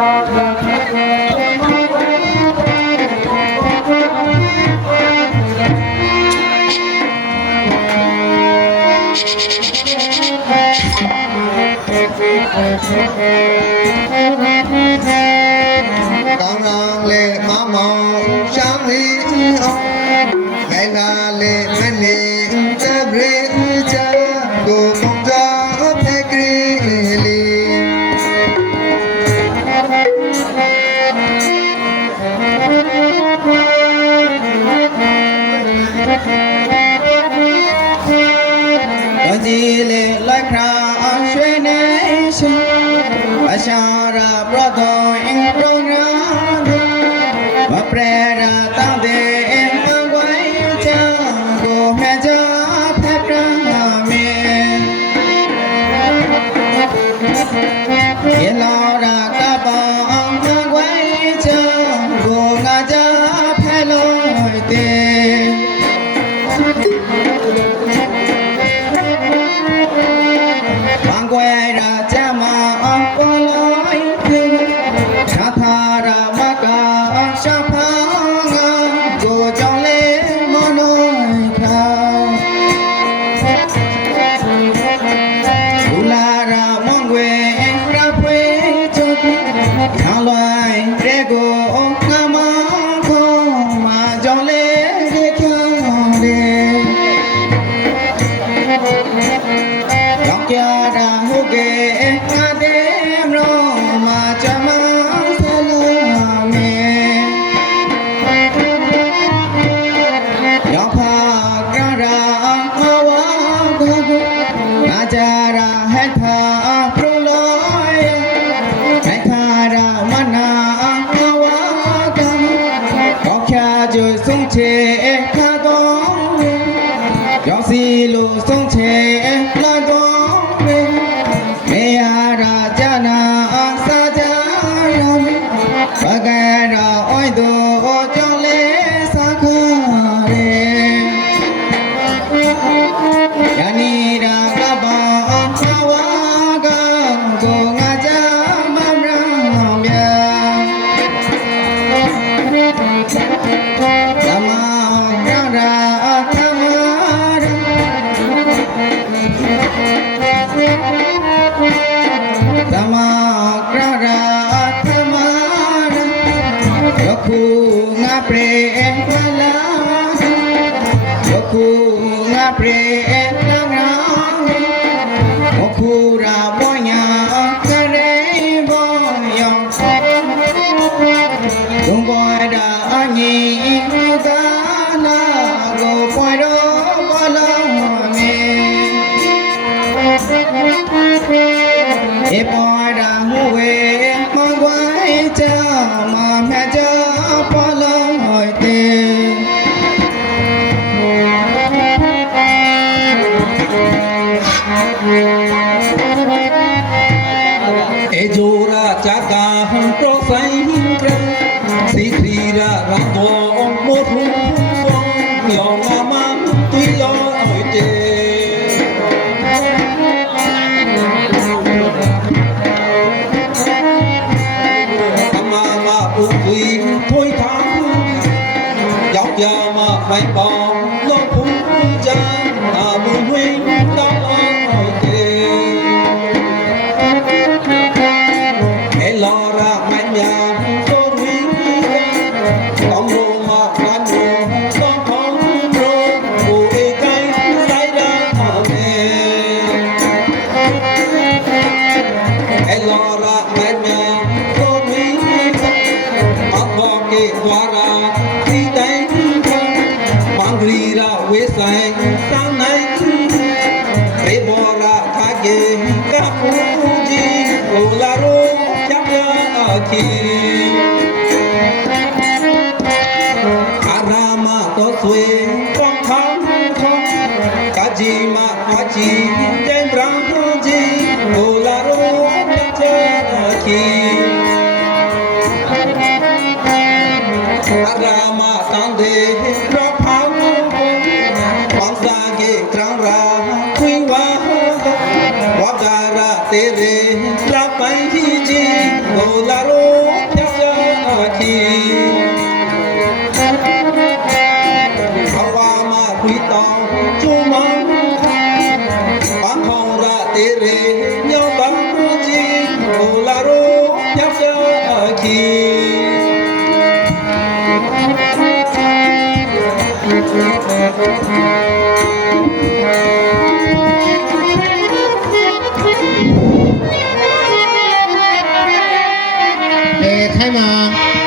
ကောင်းကောင်းလေးမမောင်ရှောင်းပြီးအောင်ခိုင်လာလေးမနေတပရိချာကိုပုံသာဖက်ကလေးလေးအကြည်လေးလိုက်ခါရွှေနေရှင်အရှာရာပြတော်အင်ပရုံရာမပရရာတောင်းတဲ့အင်မဝိုင်းချာကိုမြတ်ကြဖက်ပြမေရေလာရာကပောင်းမဝိုင်းချာကိုငါကြဖက်လို့တဲ့ဘန်ကွယ်ရာကြမအောင်ပေါ်လိုက်ရှာသာရာမကရှာဖာငါကိုကြောင့်လေမနိုးခါဘူလာရာမွန်ွယ်ရဖွေချုပ်ခေါ်လွိုင်းတဲ့ကိုငါမခေါ်မကြောင့်လေခေါ်တယ်ရောက်ကြတာဟုတ်ကဲ့ငါတဲ့မလို့မချမဆလုံးမေရောက်ဖာကရာမဝါကငါကြရာဟက်ဖာပရလို့ဟက်ခါရာမနာမဝါကကောက်ချာကျွဆုံးချေခါတော့ရောက်စီလို့ဆုံးချေလာတော့မေယာရာဇနာစာကြရမဘဂရာအိုင်တို့ကြောင့်လေစာခရဲယနီရာကပောင်းဝါကကိုငါကြမမမြာသမရရာသမရသမကရာသမရယခုငါပရေမလာယခုငါပရေလာငါယခုရာဘောညာကရေဘောယောဒုံဘောဒါအညီသာနာကိုပွားတော့ဘလုံးမေဧပေါ်ရာမှုဝေမဝိုင်းချမမြတ်ကြပေါ်လို့တဲ့ေဂျိုရာဂျာကာဟန်ပရိုဆိုင်ကရစီခရီရာရာဘောမိုထုံဆောယောငါမန်တီလောအမွေတေthôi thắng dọc giờ mà phải bỏ lo cũng cha buồn huynh đó hỏi tiền để lo ra mạnh nhà số huynh ông đồ mà anh đồ con con đồ bù đi cây say ra mà về để lo ra mạnh nhà số huynh Wara thi đánh mang ri ra quê sai sang nay để bỏ ra thà kê các phu ji ola ro chắc ya khi arama to suy quang thang thang kaji ma kaji trên brang ji ola ro chắc ya khi Arama tande rapang bangsa ke krangra kuiwa wadara tere lapai ji golaro 开嘛。